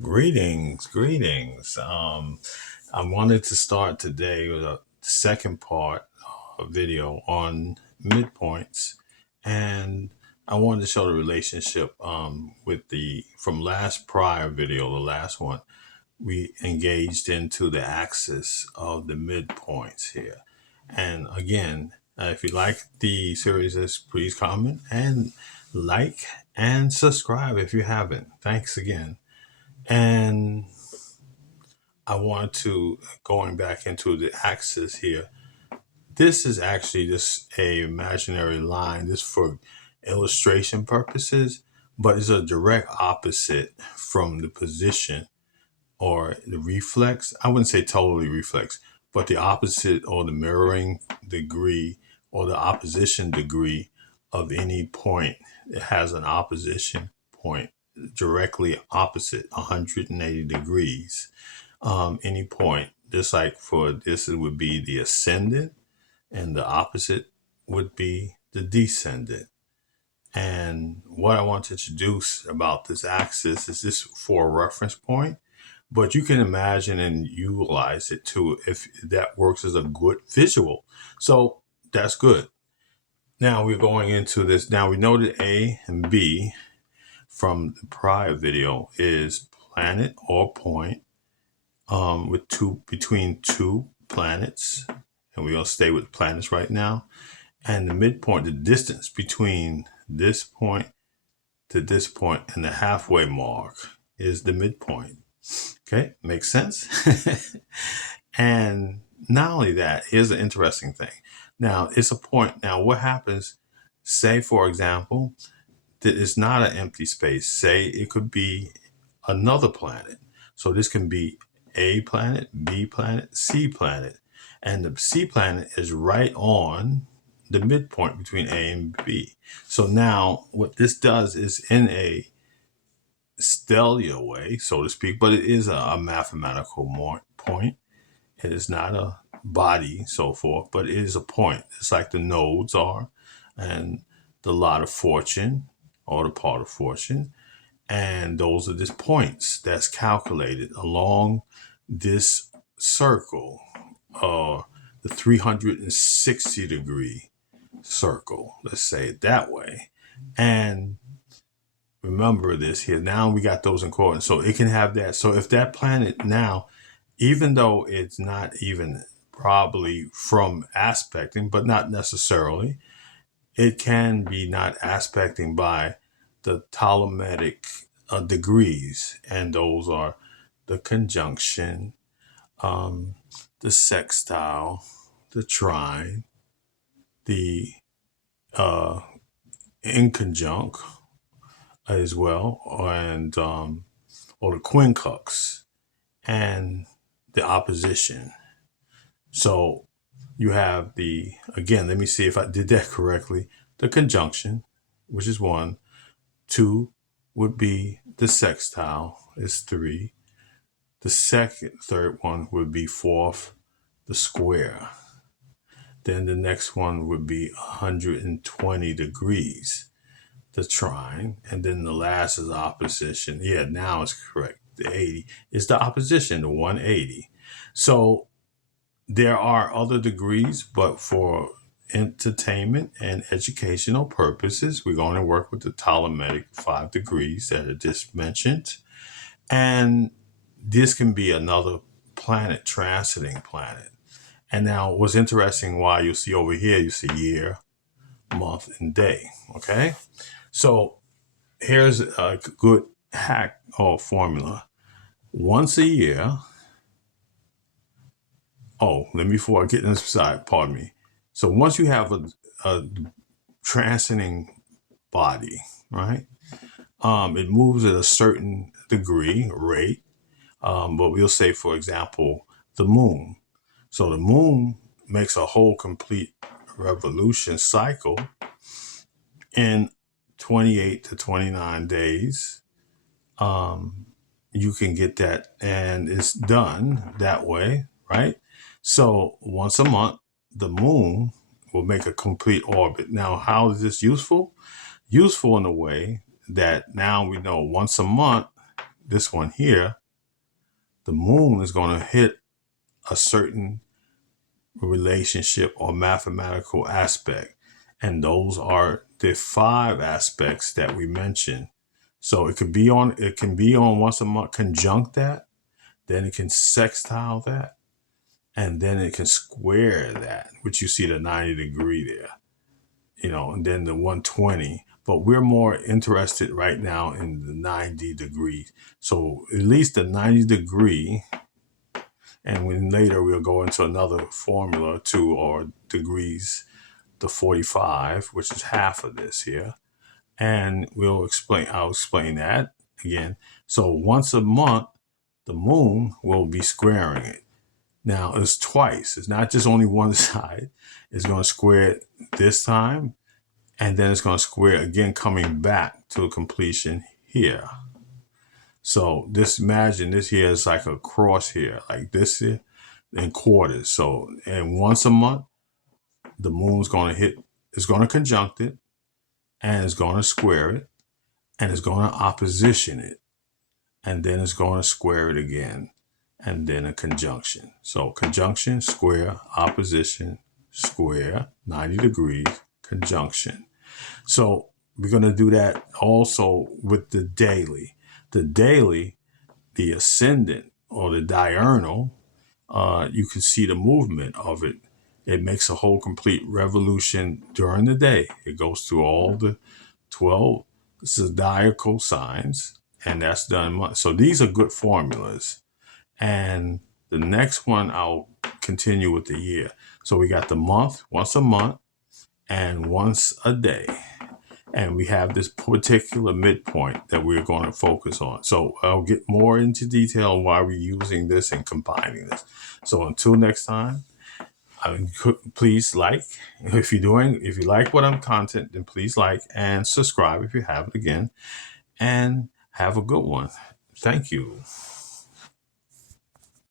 Greetings. I wanted to start today with a second part of video on midpoints, and I wanted to show the relationship with the from last prior video, the last one. We engaged into the axis of the midpoints here, and again, if you like the series, please comment and like and subscribe if you haven't. Thanks again. And I want to, going back into the axis here, this is actually just a imaginary line, just for illustration purposes, but it's a direct opposite from the position or the reflex. I wouldn't say totally reflex, but the opposite or the mirroring degree or the opposition degree of any point. It has an opposition point directly opposite 180 degrees. Any point, just like for this, it would be the ascendant, and the opposite would be the descendant. And what I want to introduce about this axis is this for a reference point, but you can imagine and utilize it too if that works as a good visual. So that's good. Now we're going into this. Now we know that A and B from the prior video is planet or point with between two planets, and we're gonna stay with planets right now. And the midpoint, the distance between this point to this point and the halfway mark is the midpoint. Okay, makes sense. And not only that, here's an interesting thing. Now it's a point. Now what happens? Say, for example, that it's not an empty space. Say it could be another planet. So this can be A planet, B planet, C planet. And the C planet is right on the midpoint between A and B. So now what this does is in a stellar way, so to speak, but it is a mathematical point. It is not a body, so forth, but it is a point. It's like the nodes are, and the lot of fortune, or the part of fortune. And those are just points that's calculated along this circle, the 360 degree circle, let's say it that way. And remember this here. Now we got those in coordinates. So it can have that. So if that planet now, even though it's not even probably from aspecting, but not necessarily, it can be not aspecting by the Ptolemaic degrees, and those are the conjunction, the sextile, the trine, the inconjunct as well, and or the quincux, and the opposition. So you have the, again, let me see if I did that correctly, the conjunction, which is 1. 2 would be the sextile, is 3. The third one would be 4th, the square. Then the next one would be 120 degrees, the trine. And then the last is opposition. Yeah, now it's correct. The 80 is the opposition, the 180. So there are other degrees, but for entertainment and educational purposes, we're going to work with the Ptolemaic 5 degrees that I just mentioned. And this can be another planet, transiting planet. And now what's interesting, why you see over here, you see year, month, and day. Okay. So here's a good hack or formula. Once a year, before I get in this side, pardon me. So once you have a transiting body, right? It moves at a certain degree, rate. But we'll say, for example, the moon. So the moon makes a whole complete revolution cycle in 28 to 29 days. You can get that, and it's done that way, right? So once a month, the moon will make a complete orbit. Now, how is this useful? Useful in a way that now we know once a month, this one here, the moon is going to hit a certain relationship or mathematical aspect. And those are the 5 aspects that we mentioned. So it can be on once a month, conjunct that, then it can sextile that, and then it can square that, which you see the 90 degree there, and then the 120. But we're more interested right now in the 90 degrees. So at least the 90 degree, and then later we'll go into another formula too, or degrees, the 45, which is half of this here. And I'll explain that again. So once a month, the moon will be squaring it. Now it's twice. It's not just only one side. It's going to square it this time, and then it's going to square again coming back to completion here. So imagine this here is like a cross here, like this here, in quarters. So, and once a month, the moon's going to it's going to conjunct it, and it's going to square it, and it's going to opposition it, and then it's going to square it again, and then a conjunction. So conjunction, square, opposition, square, 90 degrees, conjunction. So we're going to do that also with the daily. The daily, the ascendant or the diurnal, you can see the movement of it. It makes a whole complete revolution during the day. It goes through all the 12 zodiacal signs, and that's done months. So these are good formulas. And the next one, I'll continue with the year. So we got the month, once a month, and once a day. And we have this particular midpoint that we're going to focus on. So I'll get more into detail on why we're using this and combining this. So until next time, please like. If you like what I'm content, then please like and subscribe if you haven't again. And have a good one. Thank you.